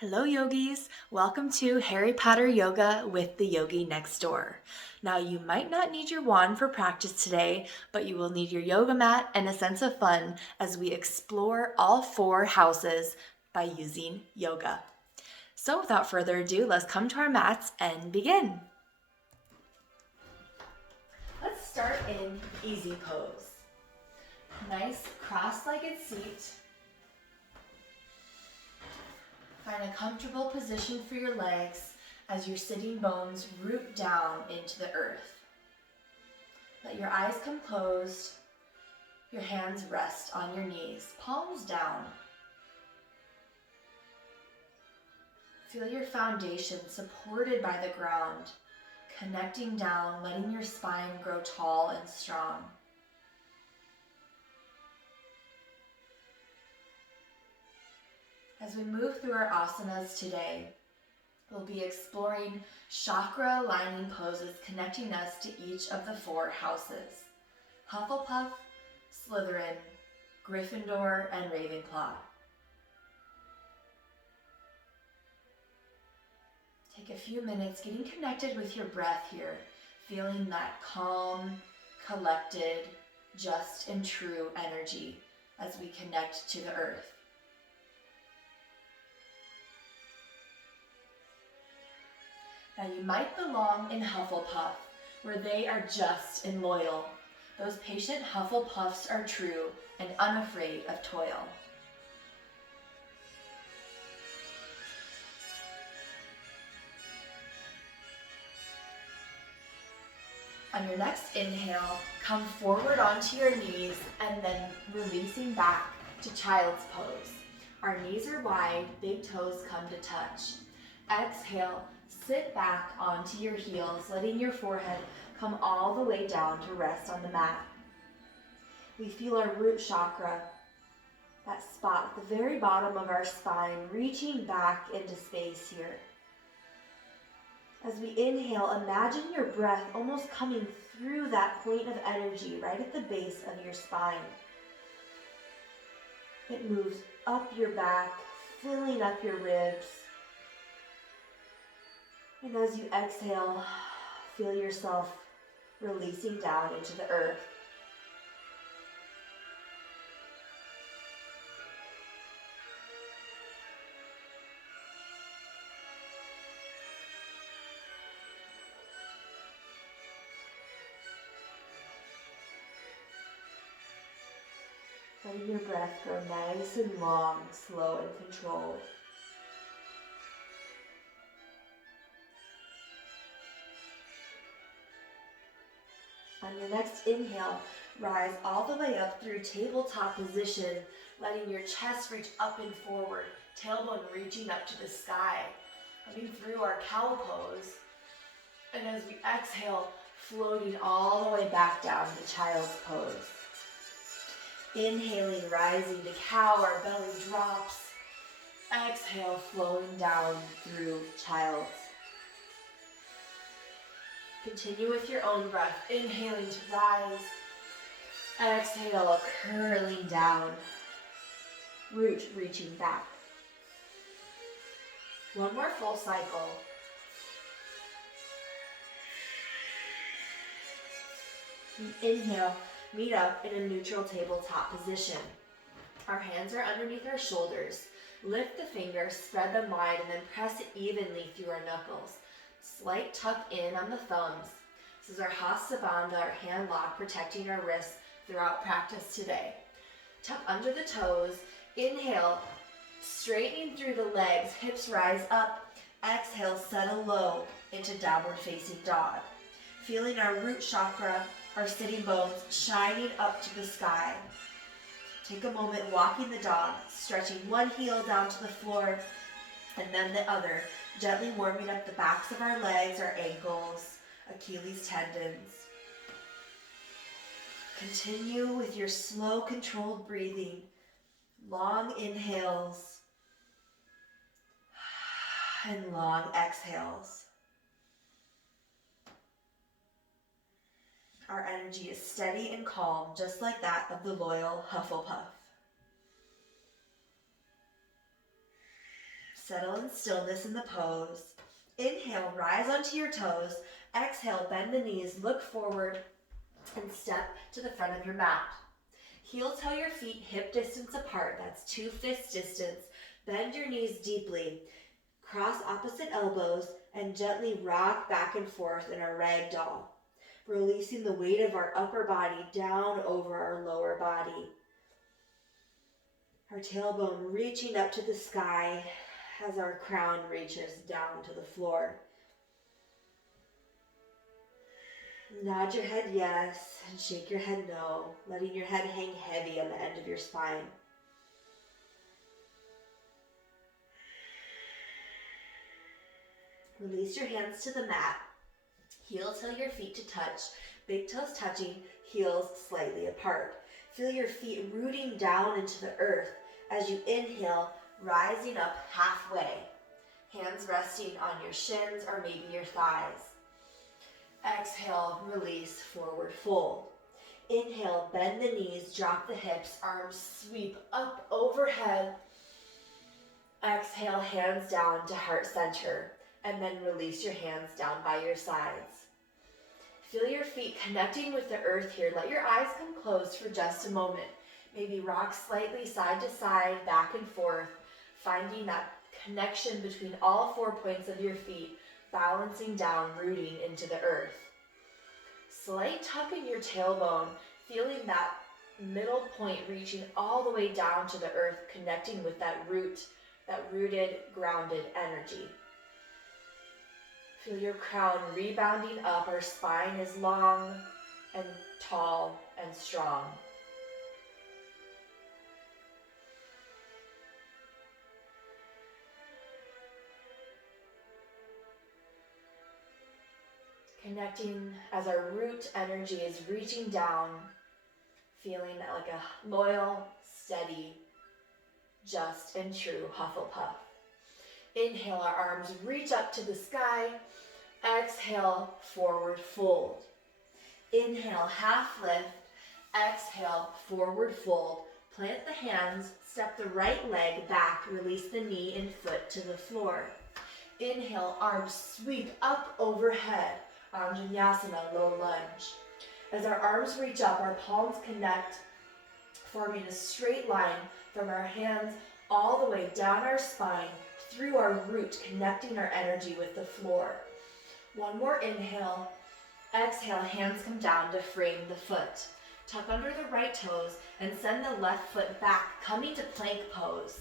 Hello, yogis. Welcome to Harry Potter Yoga with the yogi next door. Now, you might not need your wand for practice today, but you will need your yoga mat and a sense of fun as we explore all 4 houses by using yoga. So, without further ado, let's come to our mats and begin. Let's start in easy pose. Nice cross-legged seat. Find a comfortable position for your legs as your sitting bones root down into the earth. Let your eyes come closed, your hands rest on your knees, palms down. Feel your foundation supported by the ground, connecting down, letting your spine grow tall and strong. As we move through our asanas today, we'll be exploring chakra lining poses connecting us to each of the 4 houses: Hufflepuff, Slytherin, Gryffindor, and Ravenclaw. Take a few minutes getting connected with your breath here, feeling that calm, collected, just and true energy as we connect to the earth. Now you might belong in Hufflepuff, where they are just and loyal. Those patient Hufflepuffs are true and unafraid of toil. On your next inhale, come forward onto your knees and then releasing back to child's pose. Our knees are wide, big toes come to touch. Exhale, sit back onto your heels, letting your forehead come all the way down to rest on the mat. We feel our root chakra, that spot at the very bottom of our spine, reaching back into space here. As we inhale, imagine your breath almost coming through that point of energy right at the base of your spine. It moves up your back, filling up your ribs. And as you exhale, feel yourself releasing down into the earth. Letting your breath go nice and long, slow and controlled. On your next inhale, rise all the way up through tabletop position, letting your chest reach up and forward, tailbone reaching up to the sky, coming through our cow pose. And as we exhale, floating all the way back down to child's pose. Inhaling, rising to cow, our belly drops. Exhale, flowing down through child's. Continue with your own breath, inhaling to rise. Exhale, curling down. Root reaching back. One more full cycle. Inhale, meet up in a neutral tabletop position. Our hands are underneath our shoulders. Lift the fingers, spread them wide, and then press evenly through our knuckles. Slight tuck in on the thumbs. This is our Hasabandha, our hand lock, protecting our wrists throughout practice today. Tuck under the toes. Inhale, straightening through the legs, hips rise up. Exhale, settle low into downward facing dog. Feeling our root chakra, our sitting bones shining up to the sky. Take a moment walking the dog, stretching one heel down to the floor and then the other, gently warming up the backs of our legs, our ankles, Achilles tendons. Continue with your slow, controlled breathing. Long inhales and long exhales. Our energy is steady and calm, just like that of the loyal Hufflepuff. Settle in stillness in the pose. Inhale, rise onto your toes. Exhale, bend the knees, look forward, and step to the front of your mat. Heel toe your feet hip distance apart. That's 2 fist distance. Bend your knees deeply. Cross opposite elbows and gently rock back and forth in a rag doll, releasing the weight of our upper body down over our lower body. Our tailbone reaching up to the sky as our crown reaches down to the floor. Nod your head yes and shake your head no, letting your head hang heavy on the end of your spine. Release your hands to the mat. Heel toe your feet to touch, big toes touching, heels slightly apart. Feel your feet rooting down into the earth as you inhale, rising up halfway. Hands resting on your shins or maybe your thighs. Exhale, release, forward fold. Inhale, bend the knees, drop the hips, arms sweep up overhead. Exhale, hands down to heart center, and then release your hands down by your sides. Feel your feet connecting with the earth here. Let your eyes come closed for just a moment. Maybe rock slightly side to side, back and forth, finding that connection between all 4 points of your feet, balancing down, rooting into the earth. Slight tuck in your tailbone, feeling that middle point reaching all the way down to the earth, connecting with that root, that rooted, grounded energy. Feel your crown rebounding up. Our spine is long and tall and strong. Connecting as our root energy is reaching down, feeling like a loyal, steady, just and true Hufflepuff. Inhale, our arms reach up to the sky. Exhale, forward fold. Inhale, half lift. Exhale, forward fold. Plant the hands, step the right leg back, release the knee and foot to the floor. Inhale, arms sweep up overhead. Anjaneyasana, low lunge. As our arms reach up, our palms connect, forming a straight line from our hands all the way down our spine, through our root, connecting our energy with the floor. One more inhale. Exhale, hands come down to frame the foot. Tuck under the right toes and send the left foot back, coming to plank pose.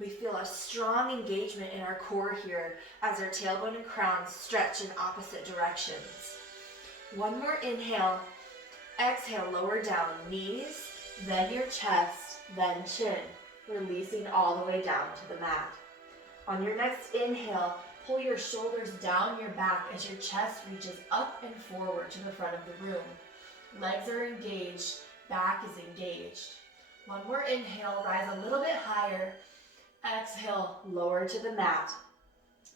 We feel a strong engagement in our core here as our tailbone and crown stretch in opposite directions. One more inhale. Exhale, lower down, knees, then your chest, then chin, releasing all the way down to the mat. On your next inhale, pull your shoulders down your back as your chest reaches up and forward to the front of the room. Legs are engaged, back is engaged. One more inhale, rise a little bit higher. Exhale, lower to the mat.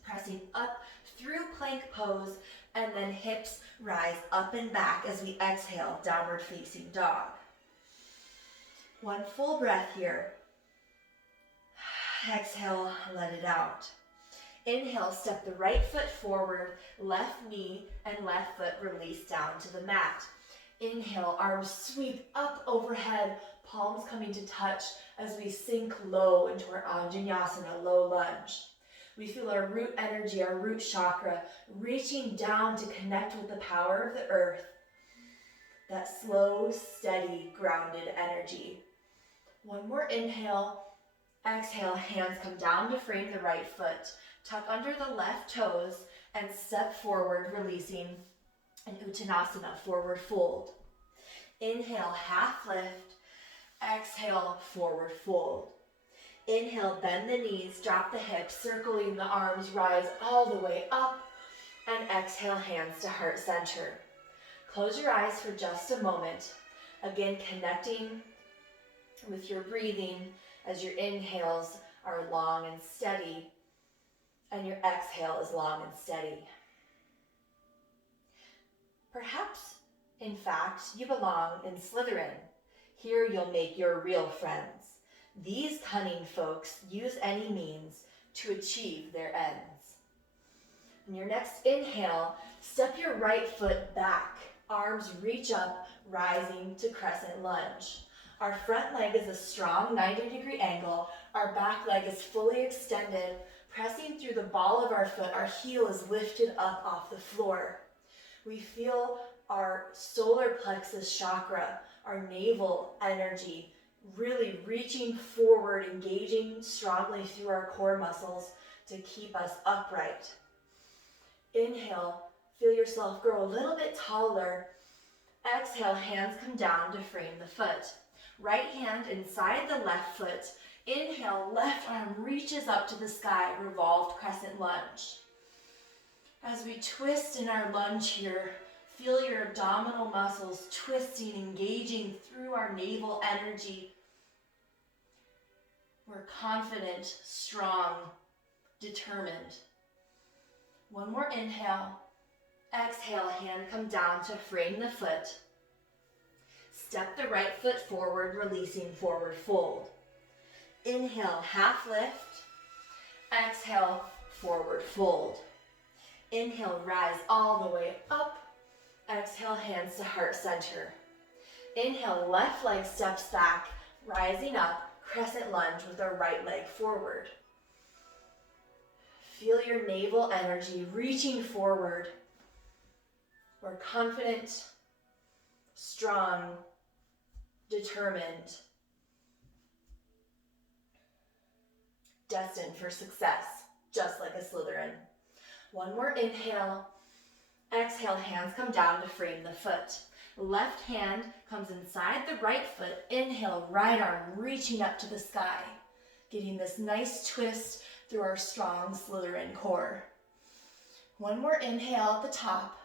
Pressing up through plank pose, and then hips rise up and back as we exhale, downward facing dog. One full breath here. Exhale, let it out. Inhale, step the right foot forward, left knee and left foot release down to the mat. Inhale, arms sweep up overhead, palms coming to touch as we sink low into our Anjaneyasana, low lunge. We feel our root energy, our root chakra, reaching down to connect with the power of the earth. That slow, steady, grounded energy. One more inhale. Exhale, hands come down to frame the right foot. Tuck under the left toes and step forward, releasing an Uttanasana, forward fold. Inhale, half lift. Exhale, forward fold. Inhale, bend the knees, drop the hips, circling the arms, rise all the way up. And exhale, hands to heart center. Close your eyes for just a moment. Again, connecting with your breathing as your inhales are long and steady, and your exhale is long and steady. Perhaps, in fact, you belong in Slytherin. Here you'll make your real friends. These cunning folks use any means to achieve their ends. On your next inhale, step your right foot back. Arms reach up, rising to crescent lunge. Our front leg is a strong 90-degree angle. Our back leg is fully extended. Pressing through the ball of our foot, our heel is lifted up off the floor. We feel our solar plexus chakra, our navel energy, really reaching forward, engaging strongly through our core muscles to keep us upright. Inhale, feel yourself grow a little bit taller. Exhale, hands come down to frame the foot. Right hand inside the left foot. Inhale, left arm reaches up to the sky, revolved crescent lunge. As we twist in our lunge here, feel your abdominal muscles twisting, engaging through our navel energy. We're confident, strong, determined. One more inhale. Exhale, hand come down to frame the foot. Step the right foot forward, releasing forward fold. Inhale, half lift. Exhale, forward fold. Inhale, rise all the way up. Exhale, hands to heart center. Inhale, left leg steps back, rising up, crescent lunge with our right leg forward. Feel your navel energy reaching forward. We're confident, strong, determined, destined for success, just like a Slytherin. One more inhale. Exhale, hands come down to frame the foot. Left hand comes inside the right foot. Inhale, right arm reaching up to the sky, getting this nice twist through our strong Slytherin core. One more inhale at the top.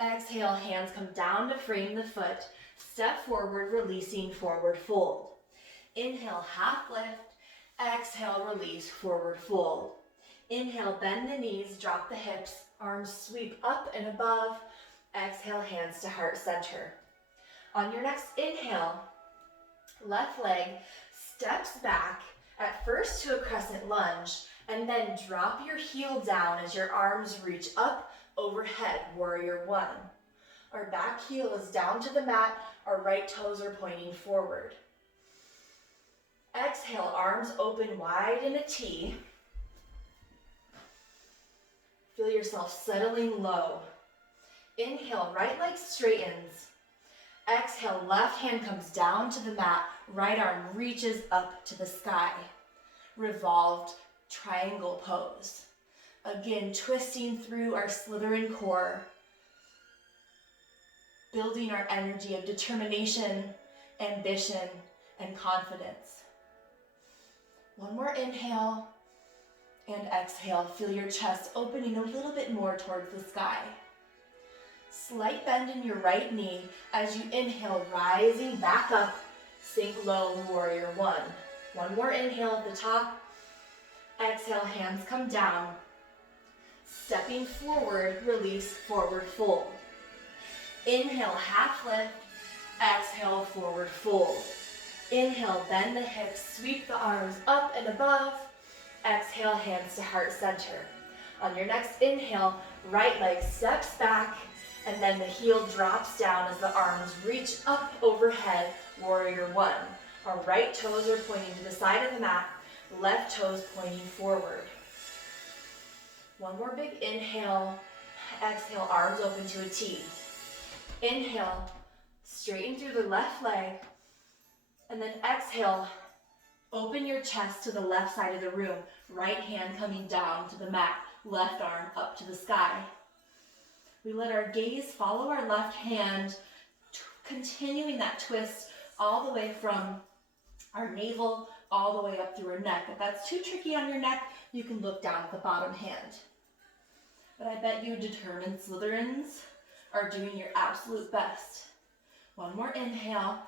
Exhale, hands come down to frame the foot. Step forward, releasing forward fold. Inhale, half lift. Exhale, release, forward fold. Inhale, bend the knees, drop the hips, arms sweep up and above. Exhale, hands to heart center. On your next inhale, left leg steps back, at first to a crescent lunge, and then drop your heel down as your arms reach up overhead, warrior one. Our back heel is down to the mat, our right toes are pointing forward. Exhale, arms open wide in a T. Feel yourself settling low. Inhale, right leg straightens. Exhale, left hand comes down to the mat, right arm reaches up to the sky. Revolved triangle pose. Again, twisting through our Slytherin core, building our energy of determination, ambition, and confidence. One more inhale and exhale. Feel your chest opening a little bit more towards the sky. Slight bend in your right knee as you inhale, rising back up, sink low, warrior one. One more inhale at the top. Exhale, hands come down. Stepping forward, release, forward fold. Inhale, half lift. Exhale, forward fold. Inhale, bend the hips, sweep the arms up and above. Exhale, hands to heart center. On your next inhale, right leg steps back, and then the heel drops down as the arms reach up overhead, warrior one. Our right toes are pointing to the side of the mat, left toes pointing forward. One more big inhale. Exhale, arms open to a T. Inhale, straighten through the left leg, and then exhale, open your chest to the left side of the room. Right hand coming down to the mat, left arm up to the sky. We let our gaze follow our left hand, continuing that twist all the way from our navel all the way up through our neck. If that's too tricky on your neck, you can look down at the bottom hand. But I bet you determined Slytherins are doing your absolute best. One more inhale.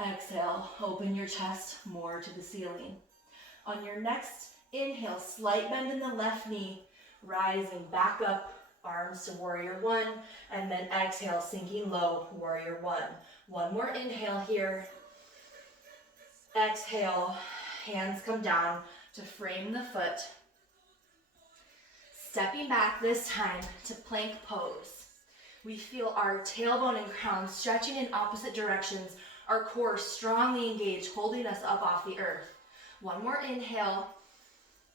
Exhale, open your chest more to the ceiling. On your next inhale, slight bend in the left knee, rising back up, arms to warrior one, and then exhale, sinking low, warrior one. One more inhale here. Exhale, Hands come down to frame the foot. Stepping back this time to plank pose. We feel our tailbone and crown stretching in opposite directions, our core strongly engaged, holding us up off the earth. One more inhale.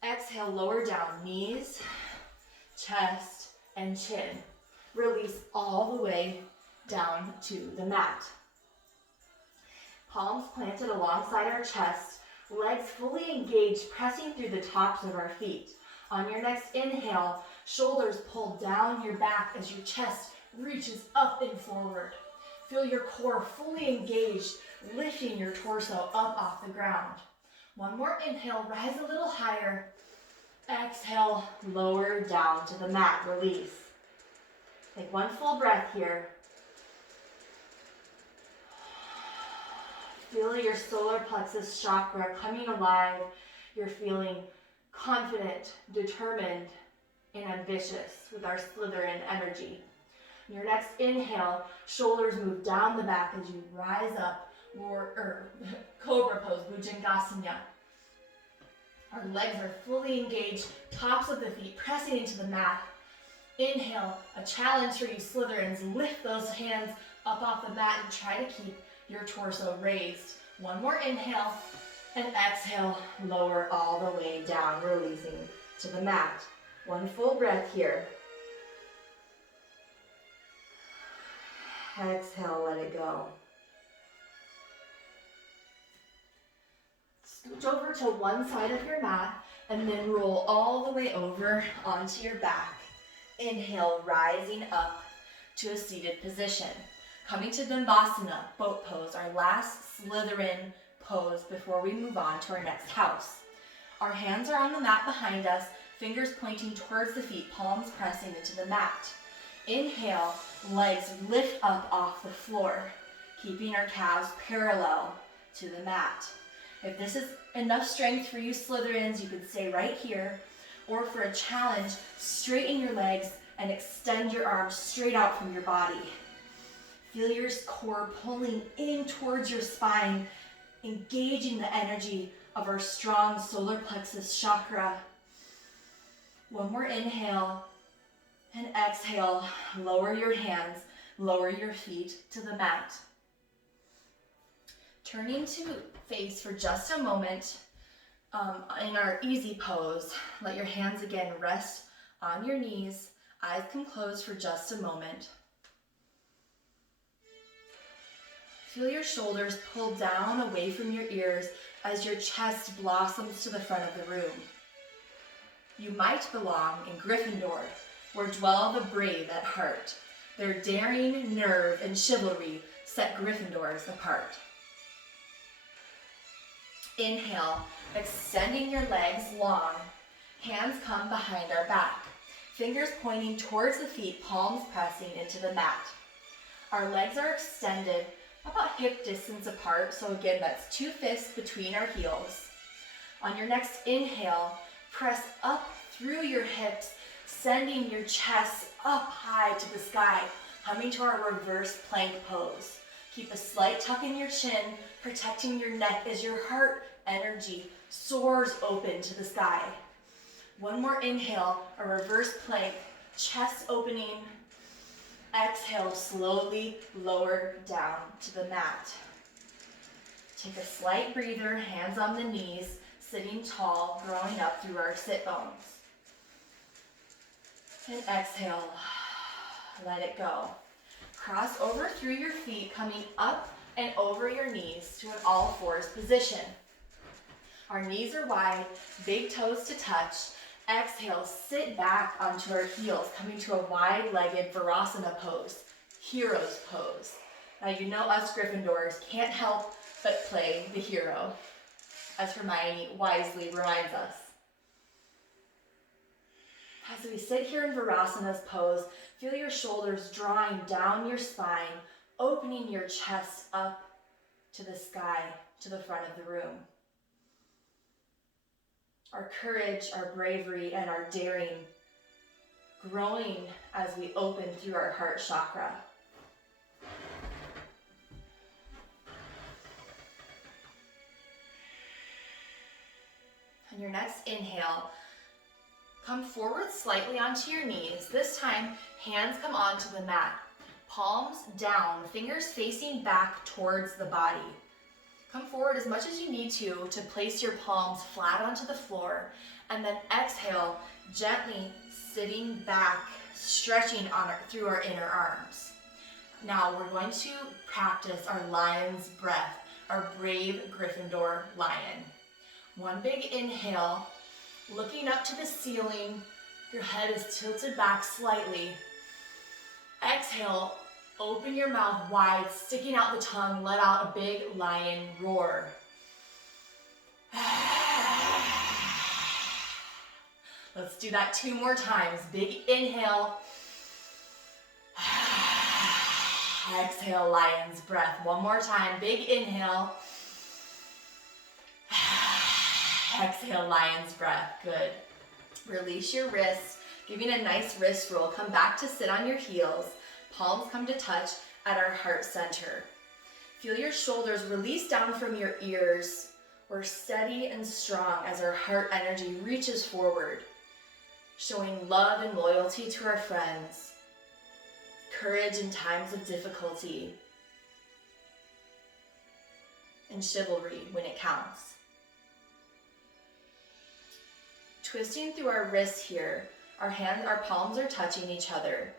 Exhale, lower down, knees, chest, and chin. Release all the way down to the mat. Palms planted alongside our chest, legs fully engaged, pressing through the tops of our feet. On your next inhale, shoulders pull down your back as your chest reaches up and forward. Feel your core fully engaged, lifting your torso up off the ground. One more inhale, rise a little higher. Exhale, lower down to the mat, release. Take one full breath here. Feel your solar plexus chakra coming alive. You're feeling confident, determined, and ambitious with our Slytherin energy. On your next inhale, shoulders move down the back as you rise up, cobra pose, Bhujangasana. Our legs are fully engaged, tops of the feet pressing into the mat. Inhale, a challenge for you Slytherins. Lift those hands up off the mat and try to keep your torso raised. One more inhale, and exhale, lower all the way down, releasing to the mat. One full breath here. Exhale, let it go. Scooch over to one side of your mat and then roll all the way over onto your back. Inhale, rising up to a seated position. Coming to Dambasana, boat pose, our last Slytherin pose before we move on to our next house. Our hands are on the mat behind us, fingers pointing towards the feet, palms pressing into the mat. Inhale, legs lift up off the floor, keeping our calves parallel to the mat. If this is enough strength for you Slytherins, you can stay right here. Or for a challenge, straighten your legs and extend your arms straight out from your body. Feel your core pulling in towards your spine, engaging the energy of our strong solar plexus chakra. One more inhale, and exhale, lower your hands, lower your feet to the mat. Turning to face for just a moment in our easy pose, let your hands again rest on your knees, eyes can close for just a moment. Feel your shoulders pull down away from your ears as your chest blossoms to the front of the room. You might belong in Gryffindor, where dwell the brave at heart. Their daring, nerve, and chivalry set Gryffindors apart. Inhale, extending your legs long. Hands come behind our back. Fingers pointing towards the feet, palms pressing into the mat. Our legs are extended about hip distance apart, so again, that's 2 fists between our heels. On your next inhale, press up through your hips, sending your chest up high to the sky, coming to our reverse plank pose. Keep a slight tuck in your chin, protecting your neck as your heart energy soars open to the sky. One more inhale, a reverse plank, chest opening. Exhale, slowly lower down to the mat. Take a slight breather, hands on the knees, sitting tall, growing up through our sit bones. And exhale, let it go. Cross over through your feet, coming up and over your knees to an all fours position. Our knees are wide, big toes to touch. Exhale, sit back onto our heels, coming to a wide-legged Virasana pose, hero's pose. Now you know us Gryffindors can't help but play the hero, as Hermione wisely reminds us. As we sit here in Virasana's pose, feel your shoulders drawing down your spine, opening your chest up to the sky, to the front of the room. Our courage, our bravery, and our daring growing as we open through our heart chakra. On your next inhale, come forward slightly onto your knees. This time, hands come onto the mat. Palms down, fingers facing back towards the body. Come forward as much as you need to place your palms flat onto the floor. And then exhale, gently sitting back, stretching through our inner arms. Now we're going to practice our lion's breath, our brave Gryffindor lion. One big inhale, looking up to the ceiling. Your head is tilted back slightly. Exhale, open your mouth wide, sticking out the tongue, let out a big lion roar. Let's do that 2 more times. Big inhale. Exhale, lion's breath. 1 more time. Big inhale. Exhale, lion's breath. Good. Release your wrists, giving a nice wrist roll. Come back to sit on your heels. Palms come to touch at our heart center. Feel your shoulders release down from your ears. We're steady and strong as our heart energy reaches forward, showing love and loyalty to our friends, courage in times of difficulty, and chivalry when it counts. Twisting through our wrists here, our palms are touching each other.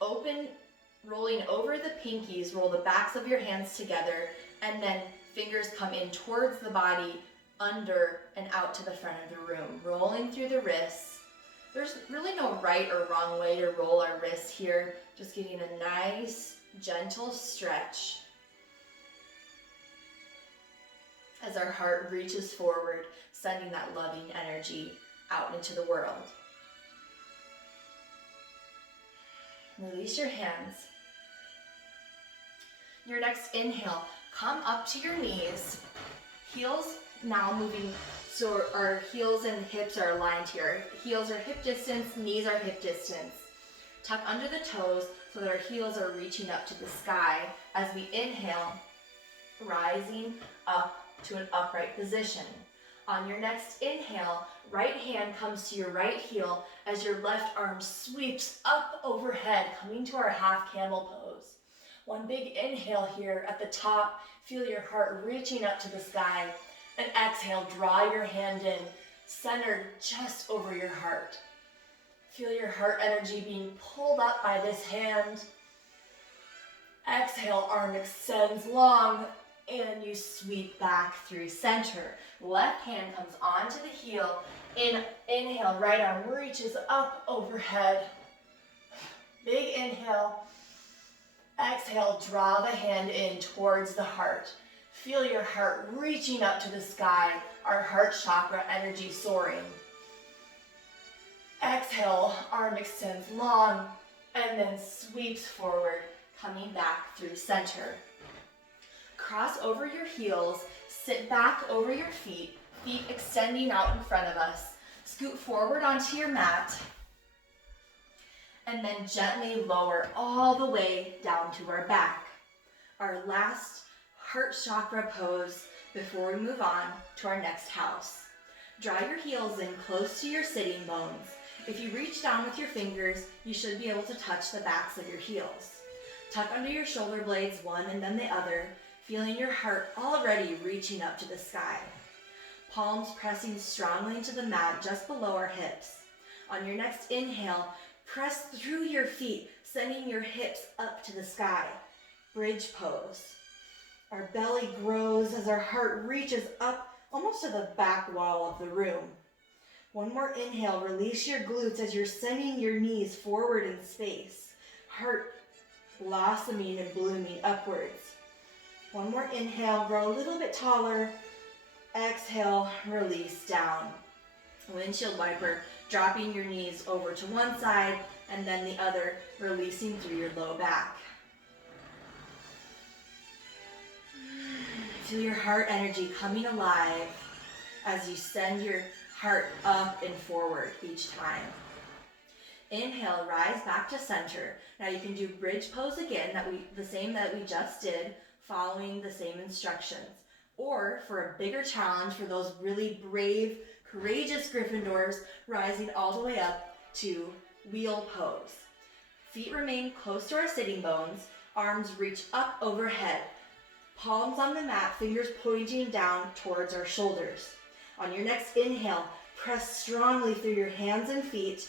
Open, rolling over the pinkies, roll the backs of your hands together, and then fingers come in towards the body, under and out to the front of the room, rolling through the wrists. There's really no right or wrong way to roll our wrists here, just getting a nice, gentle stretch as our heart reaches forward, sending that loving energy out into the world. Release your hands. Your next inhale, come up to your knees. Heels now moving, so our heels and hips are aligned here. Heels are hip distance, knees are hip distance. Tuck under the toes so that our heels are reaching up to the sky as we inhale, rising up to an upright position. On your next inhale, right hand comes to your right heel as your left arm sweeps up overhead, coming to our half camel pose. One big inhale here at the top. Feel your heart reaching up to the sky. And exhale, draw your hand in, centered just over your heart. Feel your heart energy being pulled up by this hand. Exhale, arm extends long, and you sweep back through center. Left hand comes onto the heel. Inhale, right arm reaches up overhead. Big inhale. Exhale, draw the hand in towards the heart. Feel your heart reaching up to the sky, our heart chakra energy soaring. Exhale, arm extends long, and then sweeps forward, coming back through center. Cross over your heels, sit back over your feet, feet extending out in front of us. Scoot forward onto your mat, and then gently lower all the way down to our back. Our last heart chakra pose before we move on to our next house. Draw your heels in close to your sitting bones. If you reach down with your fingers, you should be able to touch the backs of your heels. Tuck under your shoulder blades, one and then the other, feeling your heart already reaching up to the sky. Palms pressing strongly into the mat just below our hips. On your next inhale, press through your feet, sending your hips up to the sky. Bridge pose. Our belly grows as our heart reaches up almost to the back wall of the room. One more inhale, release your glutes as you're sending your knees forward in space. Heart blossoming and blooming upwards. One more inhale, grow a little bit taller. Exhale, release down. Windshield wiper, dropping your knees over to one side and then the other, releasing through your low back. Feel your heart energy coming alive as you send your heart up and forward each time. Inhale, rise back to center. Now you can do bridge pose again, the same that we just did, following the same instructions. Or for a bigger challenge, for those really brave, Courageous Gryffindors, rising all the way up to wheel pose. Feet remain close to our sitting bones, arms reach up overhead, palms on the mat, fingers pointing down towards our shoulders. On your next inhale, press strongly through your hands and feet,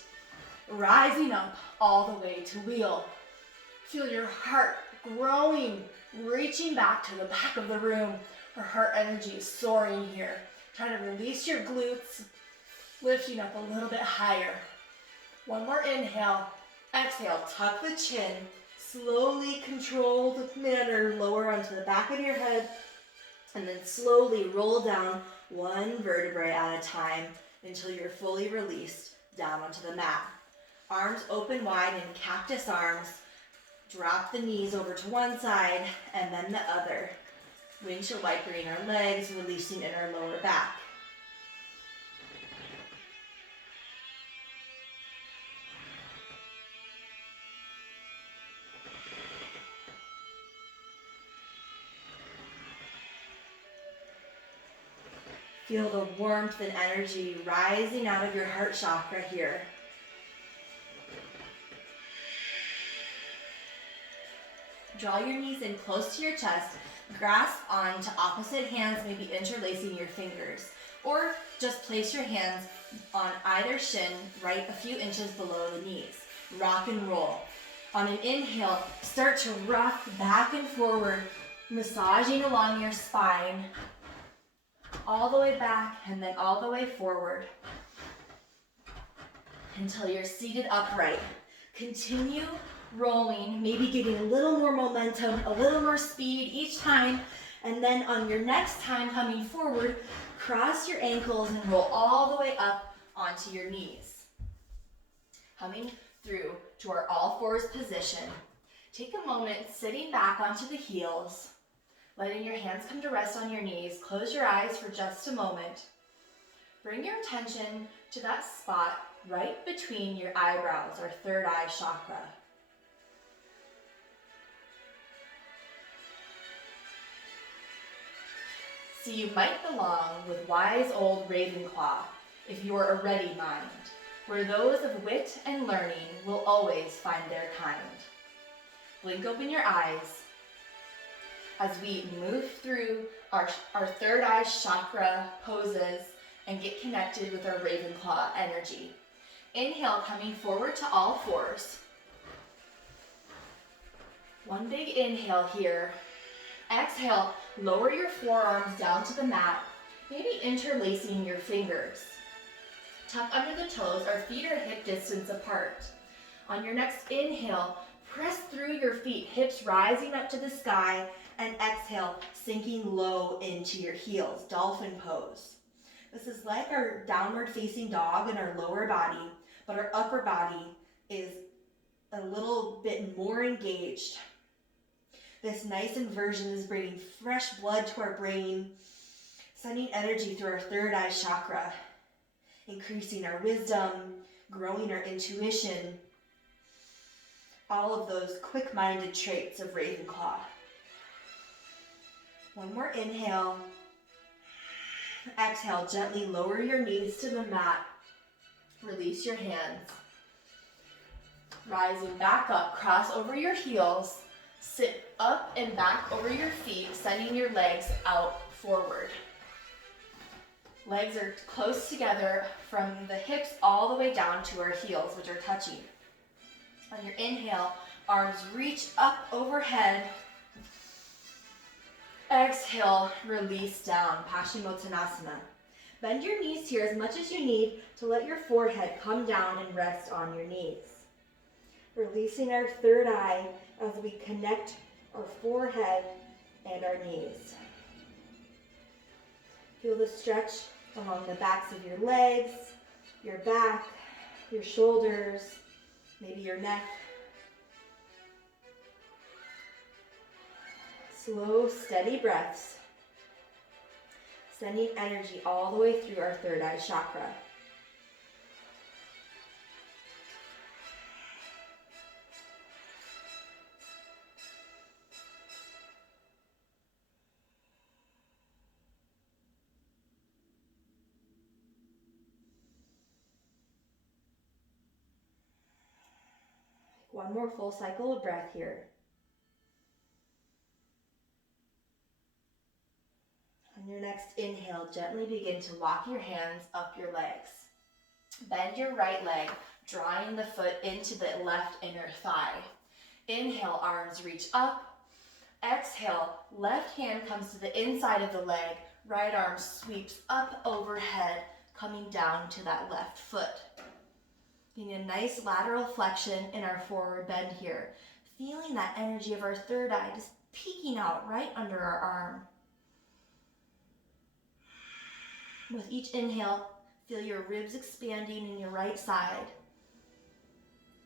rising up all the way to wheel. Feel your heart growing, reaching back to the back of the room. Our heart energy is soaring here. Try to release your glutes, lifting up a little bit higher. One more inhale. Exhale, tuck the chin. Slowly, controlled manner, lower onto the back of your head, and then slowly roll down one vertebrae at a time until you're fully released down onto the mat. Arms open wide in cactus arms. Drop the knees over to one side and then the other. Windshield wipering our legs, releasing in our lower back. Feel the warmth and energy rising out of your heart chakra here. Draw your knees in close to your chest. Grasp onto opposite hands, maybe interlacing your fingers. Or just place your hands on either shin, right a few inches below the knees. Rock and roll. On an inhale, start to rock back and forward, massaging along your spine. All the way back and then all the way forward until you're seated upright. Continue rolling, maybe getting a little more momentum, a little more speed each time, and then on your next time coming forward, cross your ankles and roll all the way up onto your knees. Coming through to our all fours position. Take a moment sitting back onto the heels, letting your hands come to rest on your knees. Close your eyes for just a moment. Bring your attention to that spot right between your eyebrows, our third eye chakra. See, you might belong with wise old Ravenclaw if you are a ready mind, where those of wit and learning will always find their kind. Blink open your eyes as we move through our third eye chakra poses and get connected with our Ravenclaw energy. Inhale, coming forward to all fours. One big inhale here. Exhale, lower your forearms down to the mat, maybe interlacing your fingers. Tuck under the toes, our feet are hip distance apart. On your next inhale, press through your feet, hips rising up to the sky, and exhale, sinking low into your heels, dolphin pose. This is like our downward facing dog in our lower body, but our upper body is a little bit more engaged. This nice inversion is bringing fresh blood to our brain, sending energy through our third eye chakra, increasing our wisdom, growing our intuition, all of those quick-minded traits of Ravenclaw. One more inhale. Exhale, gently lower your knees to the mat. Release your hands. Rising back up, cross over your heels. Sit up and back over your feet, sending your legs out forward. Legs are close together from the hips all the way down to our heels, which are touching. On your inhale, arms reach up overhead. Exhale, release down, Paschimottanasana. Bend your knees here as much as you need to let your forehead come down and rest on your knees. Releasing our third eye as we connect our forehead and our knees. Feel the stretch along the backs of your legs, your back, your shoulders, maybe your neck. Slow, steady breaths, sending energy all the way through our third eye chakra. One more full cycle of breath here. On your next inhale, gently begin to walk your hands up your legs. Bend your right leg, drawing the foot into the left inner thigh. Inhale, arms reach up. Exhale, left hand comes to the inside of the leg, right arm sweeps up overhead, coming down to that left foot. Getting a nice lateral flexion in our forward bend here. Feeling that energy of our third eye just peeking out right under our arm. With each inhale, feel your ribs expanding in your right side.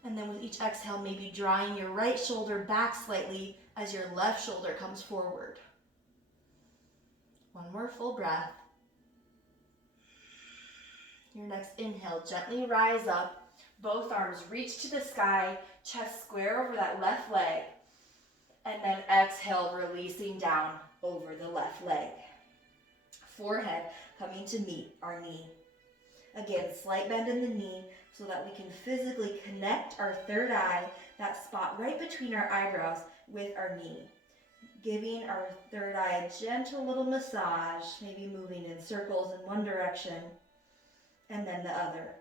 And then with each exhale, maybe drawing your right shoulder back slightly as your left shoulder comes forward. One more full breath. Your next inhale, gently rise up. Both arms reach to the sky, chest square over that left leg. And then exhale, releasing down over the left leg. Forehead coming to meet our knee. Again, slight bend in the knee so that we can physically connect our third eye, that spot right between our eyebrows, with our knee. Giving our third eye a gentle little massage, maybe moving in circles in one direction and then the other.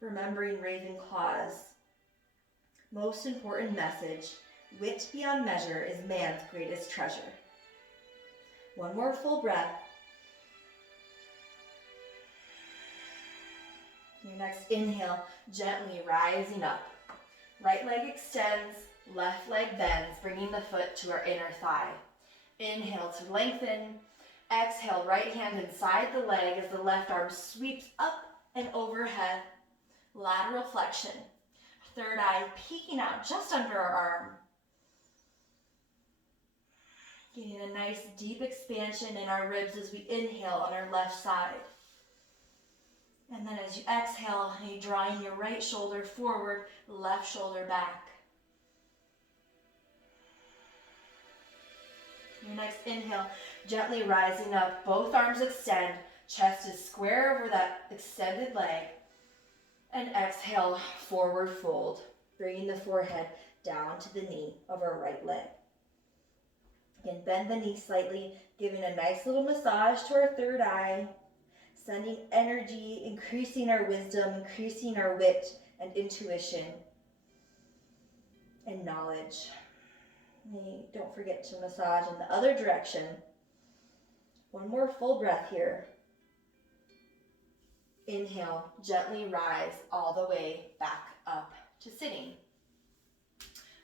Remembering raven claws. Most important message, wit beyond measure is man's greatest treasure. One more full breath. Your next inhale, gently rising up. Right leg extends, left leg bends, bringing the foot to our inner thigh. Inhale to lengthen. Exhale, right hand inside the leg as the left arm sweeps up and overhead. Lateral flexion. Third eye peeking out just under our arm. Getting a nice deep expansion in our ribs as we inhale on our left side. And then as you exhale, you're drawing your right shoulder forward, left shoulder back. Your next inhale, gently rising up, both arms extend, chest is square over that extended leg. And exhale, forward fold, bringing the forehead down to the knee of our right leg. Again, bend the knee slightly, giving a nice little massage to our third eye, sending energy, increasing our wisdom, increasing our wit and intuition and knowledge. Don't forget to massage in the other direction. One more full breath here. Inhale, gently rise all the way back up to sitting.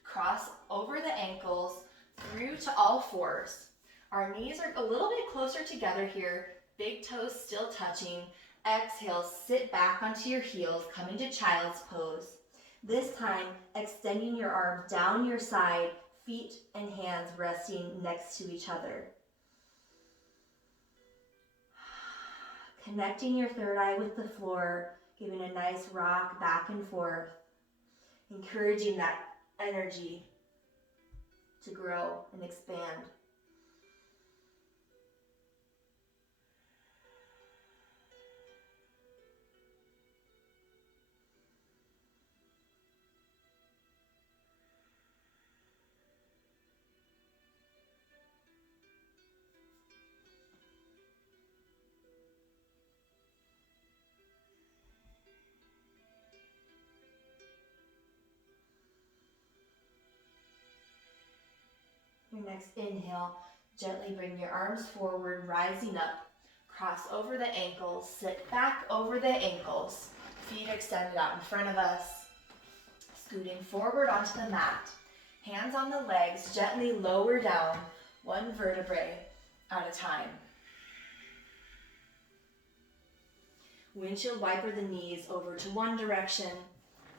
Cross over the ankles through to all fours. Our knees are a little bit closer together here, big toes still touching. Exhale, sit back onto your heels, come into child's pose. This time, extending your arms down your side, feet and hands resting next to each other. Connecting your third eye with the floor, giving a nice rock back and forth, encouraging that energy to grow and expand. Your next inhale, gently bring your arms forward, rising up. Cross over the ankles, sit back over the ankles. Feet extended out in front of us. Scooting forward onto the mat. Hands on the legs, gently lower down, one vertebrae at a time. Windshield wiper the knees over to one direction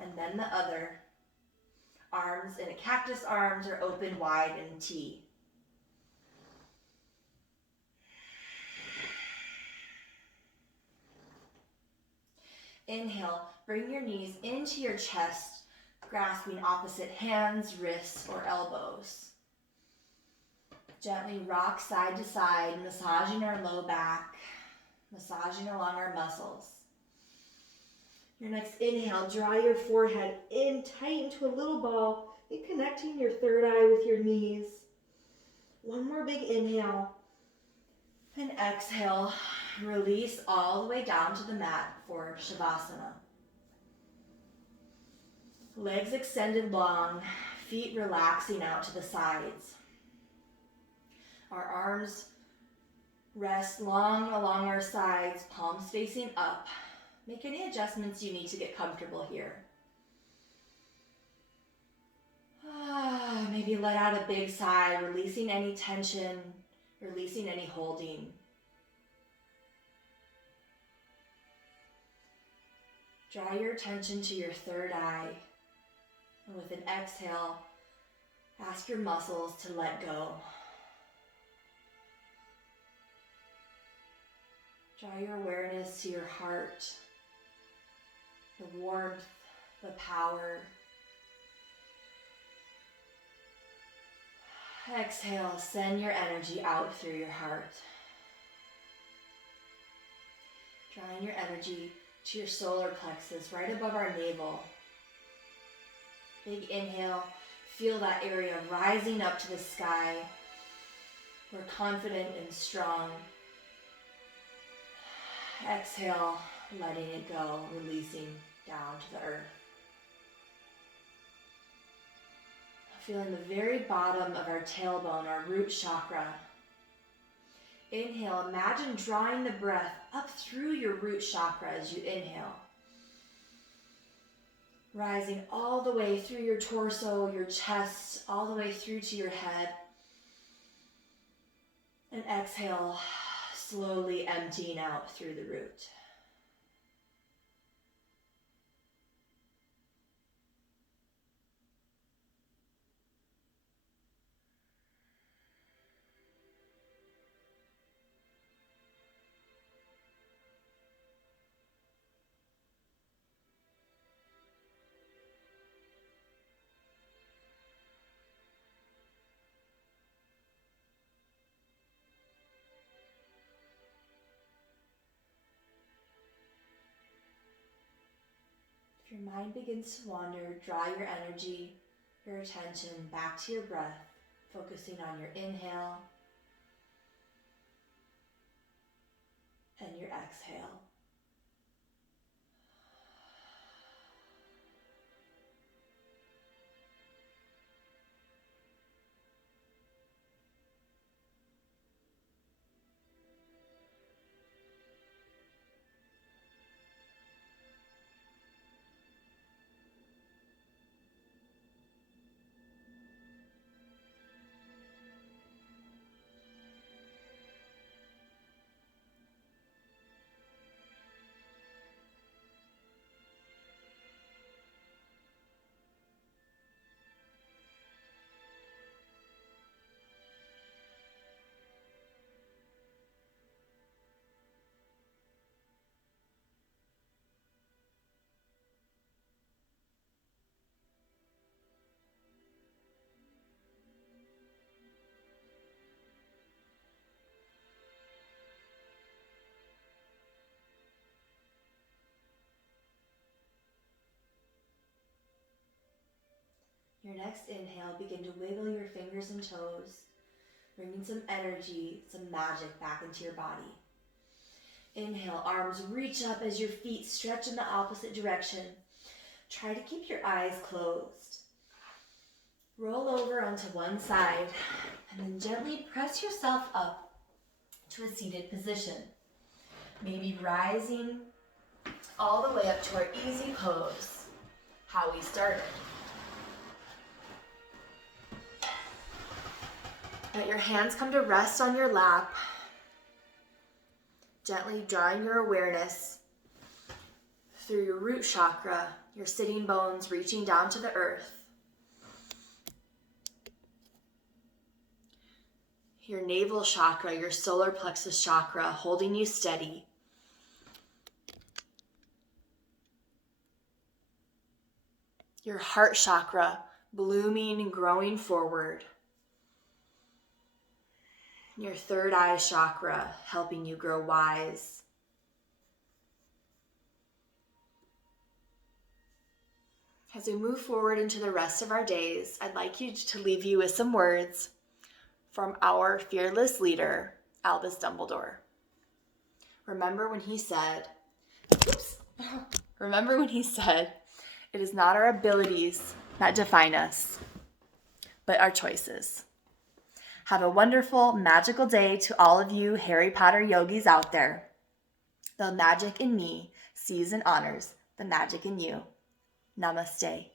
and then the other. Arms in a cactus arms are open wide in T. Inhale, bring your knees into your chest, grasping opposite hands, wrists, or elbows. Gently rock side to side, massaging our low back, massaging along our muscles. Your next inhale, draw your forehead in tight into a little ball, and connecting your third eye with your knees. One more big inhale. And exhale, release all the way down to the mat for Shavasana. Legs extended long, feet relaxing out to the sides. Our arms rest long along our sides, palms facing up. Make any adjustments you need to get comfortable here. Maybe let out a big sigh, releasing any tension, releasing any holding. Draw your attention to your third eye, and with an exhale, ask your muscles to let go. Draw your awareness to your heart, the warmth, the power. Exhale, send your energy out through your heart. Drawing your energy to your solar plexus, right above our navel. Big inhale, feel that area rising up to the sky. We're confident and strong. Exhale, letting it go, releasing down to the earth. Feeling the very bottom of our tailbone, our root chakra. Inhale, imagine drawing the breath up through your root chakra as you inhale. Rising all the way through your torso, your chest, all the way through to your head. And exhale, slowly emptying out through the root. If your mind begins to wander, draw your energy, your attention back to your breath, focusing on your inhale and your exhale. Your next inhale, begin to wiggle your fingers and toes, bringing some energy, some magic back into your body. Inhale, arms reach up as your feet stretch in the opposite direction. Try to keep your eyes closed. Roll over onto one side and then gently press yourself up to a seated position. Maybe rising all the way up to our easy pose, how we started. Let your hands come to rest on your lap, gently drawing your awareness through your root chakra, your sitting bones reaching down to the earth. Your navel chakra, your solar plexus chakra, holding you steady. Your heart chakra, blooming and growing forward. Your third eye chakra, helping you grow wise. As we move forward into the rest of our days, I'd like to leave you with some words from our fearless leader, Albus Dumbledore. Remember when he said, it is not our abilities that define us, but our choices. Have a wonderful, magical day to all of you Harry Potter yogis out there. The magic in me sees and honors the magic in you. Namaste.